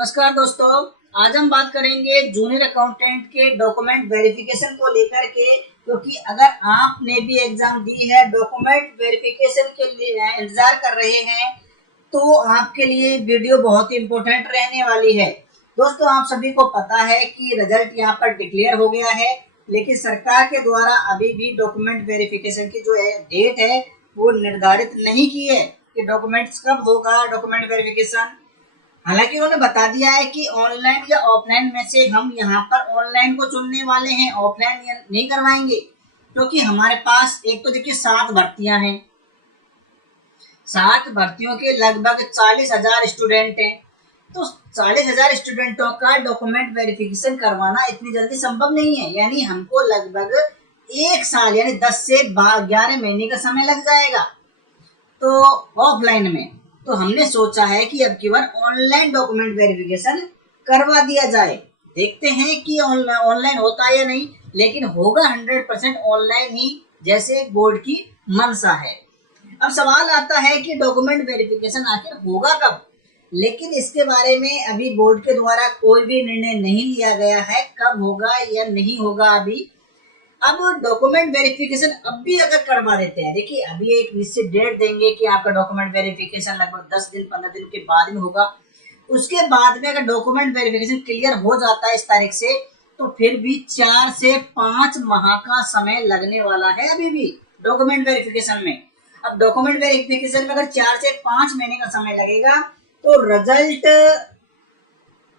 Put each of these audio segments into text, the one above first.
नमस्कार दोस्तों, आज हम बात करेंगे जूनियर अकाउंटेंट के डॉक्यूमेंट वेरिफिकेशन को लेकर के। क्योंकि अगर आपने भी एग्जाम दी है, डॉक्यूमेंट वेरिफिकेशन के लिए इंतजार कर रहे हैं, तो आपके लिए वीडियो बहुत ही इम्पोर्टेंट रहने वाली है। दोस्तों, आप सभी को पता है कि रिजल्ट यहाँ पर डिक्लेयर हो गया है, लेकिन सरकार के द्वारा अभी भी डॉक्यूमेंट वेरिफिकेशन की जो है डेट है वो निर्धारित नहीं की है कि डॉक्यूमेंट्स कब होगा डॉक्यूमेंट वेरिफिकेशन। हालांकि उन्होंने बता दिया है कि ऑनलाइन या ऑफलाइन में से हम यहाँ पर ऑनलाइन को चुनने वाले हैं, ऑफलाइन नहीं करवाएंगे। क्योंकि हमारे पास एक तो देखिए 7 भर्तियां हैं, 7 भर्तियों के लगभग 40,000 स्टूडेंट हैं। तो 40,000 स्टूडेंटों का डॉक्यूमेंट वेरिफिकेशन करवाना इतनी जल्दी संभव नहीं है। यानी हमको लगभग 1 साल यानी 10 से 11 महीने का समय लग जाएगा तो ऑफलाइन में। तो हमने सोचा है कि अब की बार ऑनलाइन डॉक्यूमेंट वेरिफिकेशन करवा दिया जाए। देखते हैं कि ऑनलाइन होता है या नहीं, लेकिन होगा 100% ऑनलाइन ही, जैसे बोर्ड की मंशा है। अब सवाल आता है कि डॉक्यूमेंट वेरिफिकेशन आखिर होगा कब, लेकिन इसके बारे में अभी बोर्ड के द्वारा कोई भी निर्णय नहीं लिया गया है कब होगा या नहीं होगा अभी। अब डॉक्यूमेंट वेरिफिकेशन अब भी अगर करवा देते हैं, देखिए अभी एक निश्चित डेट देंगे कि आपका डॉक्यूमेंट वेरिफिकेशन लगभग 10 दिन 15 दिन के बाद में होगा। उसके बाद में अगर डॉक्यूमेंट वेरिफिकेशन क्लियर हो जाता है इस तारीख से, तो फिर भी 4 से 5 माह का समय लगने वाला है अभी भी डॉक्यूमेंट वेरिफिकेशन में। अब डॉक्यूमेंट वेरिफिकेशन में अगर 4 से 5 महीने का समय लगेगा तो रिजल्ट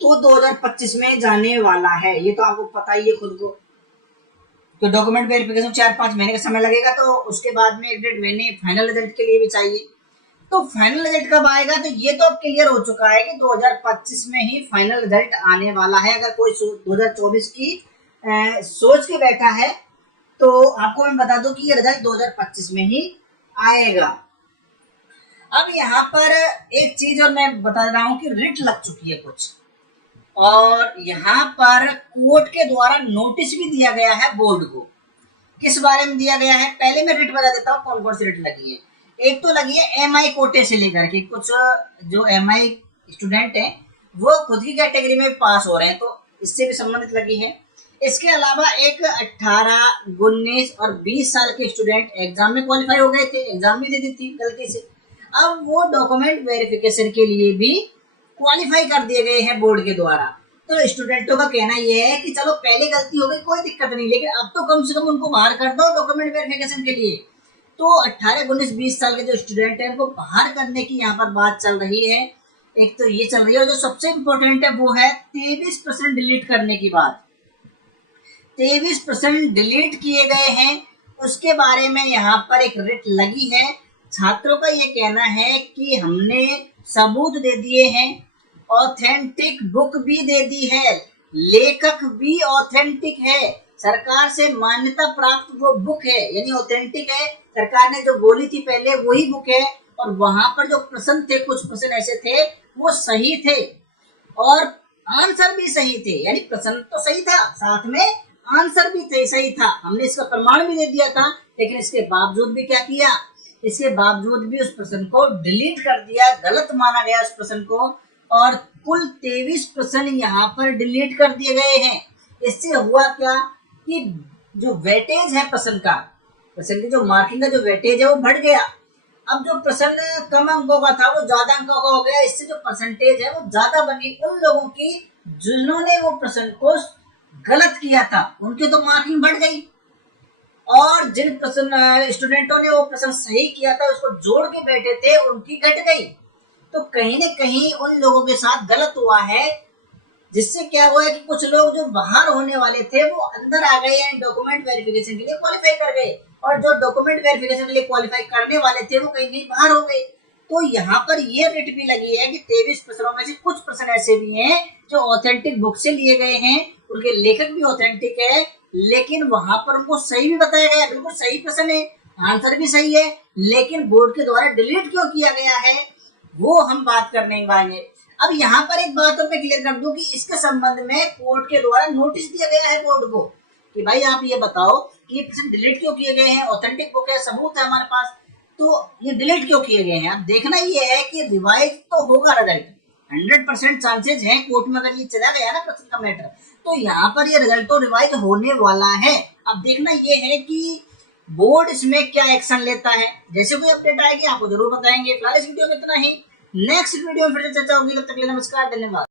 तो 2025 में जाने वाला है, ये तो आपको पता ही है खुद को। तो डॉक्यूमेंट वेरिफिकेशन 4-5 महीने का समय लगेगा, तो उसके बाद में 1-1.5 महीने फाइनल रिजल्ट के लिए भी चाहिए। तो फाइनल रिजल्ट कब आएगा, तो ये तो अब क्लियर हो चुका है कि 2025 में ही फाइनल रिजल्ट आने वाला है। अगर कोई 2024 की सोच के बैठा है तो आपको मैं बता दूं कि ये रिजल्ट 2025 में ही आएगा। अब यहाँ पर एक चीज और मैं बता रहा हूँ कि रिट लग चुकी है कुछ, और यहाँ पर कोर्ट के द्वारा नोटिस भी दिया गया है बोर्ड को। किस बारे में दिया गया है, पहले मैं रिट बता देता हूँ कौन कौन सी रिट लगी है। एक तो लगी है एमआई कोटे से लेकर के, कुछ जो एमआई स्टूडेंट हैं वो खुद की कैटेगरी में पास हो रहे हैं, तो इससे भी संबंधित लगी है। इसके अलावा एक 18, 19 और 20 साल के स्टूडेंट एग्जाम में क्वालिफाई हो गए थे, एग्जाम भी दे दी थी गलती से। अब वो डॉक्यूमेंट वेरिफिकेशन के लिए भी क्वालिफाई कर दिए गए हैं बोर्ड के द्वारा। तो स्टूडेंटों का कहना यह है कि चलो पहले गलती हो गई कोई दिक्कत नहीं, लेकिन अब तो कम से कम उनको बाहर कर दो डॉक्यूमेंट वेरिफिकेशन के लिए। तो 18, 19, 20 साल के जो स्टूडेंट हैं उनको बाहर करने की यहाँ पर बात चल रही है। एक तो ये चल रही है, और जो सबसे इम्पोर्टेंट है वो है 23% डिलीट करने की बात। 23% डिलीट किए गए हैं, उसके बारे में यहाँ पर एक रिट लगी है। छात्रों का ये कहना है कि हमने सबूत दे दिए हैं, ऑथेंटिक बुक भी दे दी है, लेखक भी ऑथेंटिक है, सरकार से मान्यता प्राप्त वो बुक है, यानी ऑथेंटिक है, सरकार ने जो बोली थी पहले वही बुक है। और वहां पर जो प्रश्न थे, कुछ प्रश्न ऐसे थे वो सही थे और आंसर भी सही थे, यानी प्रश्न तो सही था, साथ में आंसर भी सही था। हमने इसका प्रमाण भी दे दिया था, लेकिन इसके बावजूद भी क्या किया, इसके बावजूद भी उस प्रश्न को डिलीट कर दिया, गलत माना गया उस प्रश्न को, और कुल 23% यहाँ पर डिलीट कर दिए गए हैं। इससे हुआ क्या कि जो वेटेज है प्रश्न का, प्रश्न की जो मार्किंग का जो वेटेज है वो बढ़ गया। अब जो प्रश्न कम अंकों का था वो ज्यादा अंकों का हो गया, इससे जो परसेंटेज है वो ज्यादा बनी उन लोगों की जिन्होंने वो प्रश्न को गलत किया था, उनकी तो मार्किंग बढ़ गई, और जिन प्रश्न स्टूडेंटों ने वो प्रश्न सही किया था उसको जोड़ के बैठे थे उनकी घट गई। तो कहीं न कहीं उन लोगों के साथ गलत हुआ है, जिससे क्या हुआ है कि कुछ लोग जो बाहर होने वाले थे वो अंदर आ गए हैं, डॉक्यूमेंट वेरिफिकेशन के लिए क्वालिफाई कर गए, और जो डॉक्यूमेंट वेरिफिकेशन के लिए क्वालिफाई करने वाले थे वो कहीं कहीं बाहर हो गए। तो यहाँ पर ये रिट भी लगी है कि 23 प्रश्नों में से कुछ प्रश्न ऐसे भी हैं जो ऑथेंटिक बुक से लिए गए हैं, उनके लेखक भी ऑथेंटिक है, लेकिन वहां पर उनको सही भी बताया गया, बिल्कुल सही प्रश्न है, आंसर भी सही है, लेकिन बोर्ड के द्वारा डिलीट क्यों किया गया है वो हम बात करने वाले। अब यहाँ पर एक बात और मैं क्लियर कर दूं कि इसके संबंध में कोर्ट के द्वारा नोटिस दिया गया है बोर्ड को कि भाई आप ये बताओ कि ये प्रश्न डिलीट क्यों किए गए हैं, ऑथेंटिक बुक है, सबूत है हमारे पास, तो ये डिलीट क्यों किए गए हैं। अब देखना ये है कि रिवाइज तो होगा रिजल्ट, 100% चांसेस है कोर्ट में अगर ये चला गया ना प्रश्न का मैटर, तो यहाँ पर ये रिजल्ट तो रिवाइज होने वाला है। अब देखना ये है कि बोर्ड इसमें क्या एक्शन लेता है। जैसे कोई अपडेट आएगी आपको जरूर बताएंगे। फिलहाल इस वीडियो में इतना ही, नेक्स्ट वीडियो में फिर से चर्चा होगी। तब तक के लिए नमस्कार, धन्यवाद।